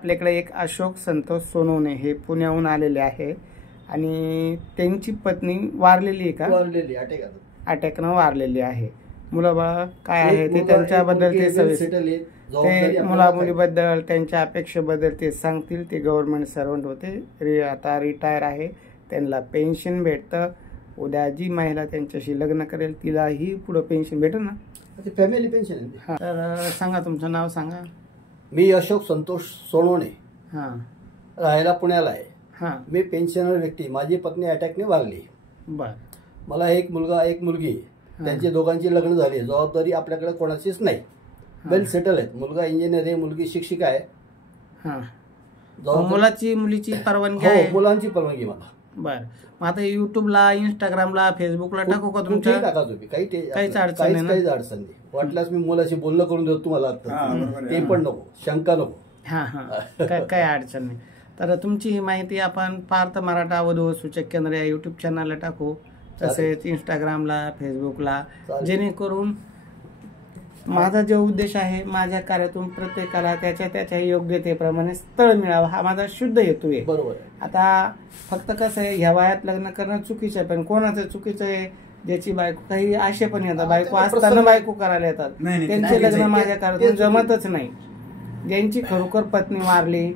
आपल्याकडे एक अशोक संतोष सोनवणे हे पुण्याहून आलेले आहे आणि त्यांची पत्नी वारलेली आहे का? वारलेली अटॅकनं वारलेली आहे. मुलाबाळ काय आहे ते त्यांच्याबद्दल ते मुलामुलीबद्दल त्यांच्या अपेक्षेबद्दल ते सांगतील. ते गव्हर्नमेंट सर्वंट होते, आता रिटायर आहे, त्यांना पेन्शन भेटतं. उद्या जी महिला त्यांच्याशी लग्न करेल तिलाही पुढे पेन्शन भेटेल ना, फॅमिली पेन्शन. तर सांगा तुमचं नाव सांगा. मी अशोक संतोष सोनवणे, हां, राहायला पुण्याला आहे. हां, मी पेन्शनर व्यक्ती. माझी पत्नी अटॅकने वारली. बर. मला एक मुलगा एक मुलगी, त्यांचे दोघांची लग्न झाली. जबाबदारी आपल्याकडे कोणाचीच नाही. वेल सेटल आहेत. मुलगा इंजिनियर आहे, मुलगी शिक्षिका आहे. हां, मुलाची मुलीची परवानगी हो, आहे? मुलांची परवानगी मला. बर. मग आता युट्यूबला, इंस्टाग्रामला, फेसबुकला टाकू का तुमच्या? टाका तुम्ही, काहीच अडचण नाही. वाटल्यास मी मुलाशी बोलणं करून देतो तुम्हाला. ते पण नको, शंका नको. हां हां, काय अडचण नाही. तर तुमची ही माहिती आपण पार्थ मराठा वधू सूचक केंद्र या यूट्यूब चॅनलला टाकू, तसेच इंस्टाग्रामला, फेसबुकला, जेणेकरून माझा जो उद्देश आहे, माझ्या कार्यातून प्रत्येकाला त्याच्या योग्यतेप्रमाणे स्थळ मिळावं, हा माझा शुद्ध हेतू आहे. बरोबर. आता फक्त कसं आहे, ह्या वयात लग्न करणं चुकीचं आहे. पण कोणाचं चुकीचं आहे? ज्याची बायको, काही आशे पण येतात, बायको असताना बायको करायला येतात, त्यांचे लग्न माझ्या कार्यातून जमतच नाही. ज्यांची खरोखर पत्नी वारली,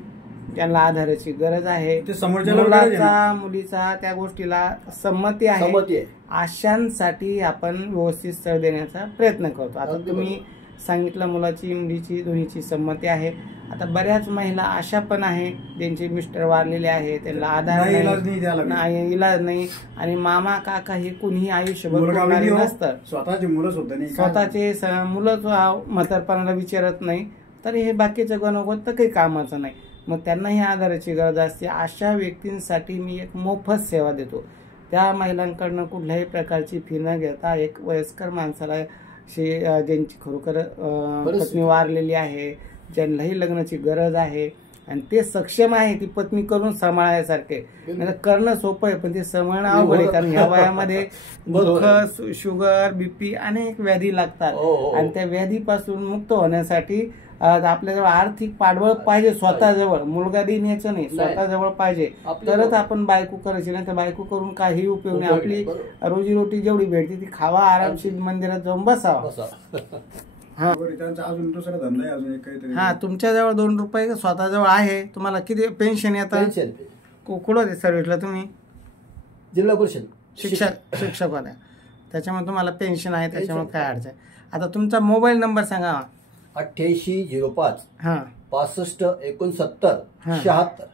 त्यांना आधाराची गरज आहे, मुलाचा मुलीचा त्या गोष्टीला संमती आहे, आशांसाठी आपण व्यवस्थित स्थळ देण्याचा प्रयत्न करतो. आता तुम्ही सांगितलं मुलाची मुलीची दोन्हीची संमती आहे. आता बऱ्याच महिला अशा पण आहे ज्यांचे मिस्टर वारलेले आहे, त्यांना आधार नाही, इलाज नाही, आणि मामा काका हे कुणीही आयुष्यभर नसतं. स्वतःचे मुलं म्हातारपणाला विचारत नाही, तर हे बाकीचं गणोगत तर काही कामाचं नाही. मग त्यांनाही आधाराची गरज असते. अशा व्यक्तींसाठी मी एक मोफत सेवा देतो. त्या महिलांकडनं कुठल्याही प्रकारची फी न घेता एक वयस्कर माणसाला ज्यांची खरोखर पत्नी वारलेली आहे, ज्यांनाही लग्नाची गरज आहे आणि ते सक्षम आहे ती पत्नी करून सांभाळण्यासारखे, करणं सोपं आहे पण ते सांभाळणं अवघड आहे. कारण ह्या वयामध्ये दुःख, शुगर, बीपी अनेक व्याधी लागतात आणि त्या व्याधीपासून मुक्त होण्यासाठी आपल्याजवळ आर्थिक पाठबळ पाहिजे. स्वतःजवळ मुलगा देण्याचं नाही, स्वतःजवळ पाहिजे, तरच आपण बायको करायची. नाही तर बायको करून काही उपयोग नाही. आपली रोजीरोटी जेवढी भेटते ती खावा, आरामशीर मंदिरात जाऊन बसावा. अजून दुसरा धंदा आहे, अजून एक काहीतरी. हा, तुमच्याजवळ 2 रुपये स्वतःजवळ आहे. तुम्हाला किती पेन्शन येतात? कुठं होते सर्व्हिसला तुम्ही? जिल्हा परिषद शिक्षक होत्या, त्याच्यामुळे तुम्हाला पेन्शन आहे, त्याच्यामुळे काय अडचण. आता तुमचा मोबाईल नंबर सांगा. 8805 65 69 76.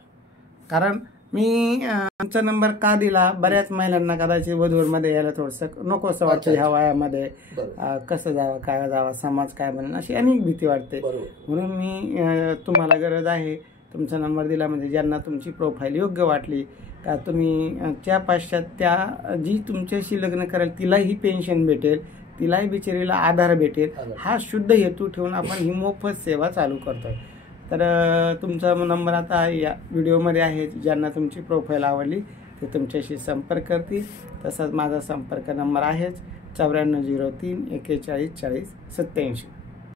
कारण मी आमचा नंबर का दिला, बऱ्याच महिलांना कदाचित वधूवरमध्ये यायला थोडंसं नको असं वाटतं. ह्या वयामध्ये कसं जावं, काय जावं, समाज काय बनेल, अशी अनेक भीती वाटते. म्हणून मी तुम्हाला गरज आहे तुमचा नंबर दिला, म्हणजे ज्यांना तुमची प्रोफाईल योग्य वाटली का तुम्ही त्या पाश्चात्या जी तुमच्याशी लग्न करेल तिलाही पेन्शन भेटेल, तिलाही बिचारीला आधार भेटेल, हा शुद्ध हेतू ठेवून आपण ही मोफत सेवा चालू करतोय. तर तुमचा नंबर आता या व्हिडिओमध्ये आहे. ज्यांना तुमची प्रोफाईल आवडली ते तुमच्याशी संपर्क करतील. तसंच माझा संपर्क नंबर आहेच 9403 41 40 87.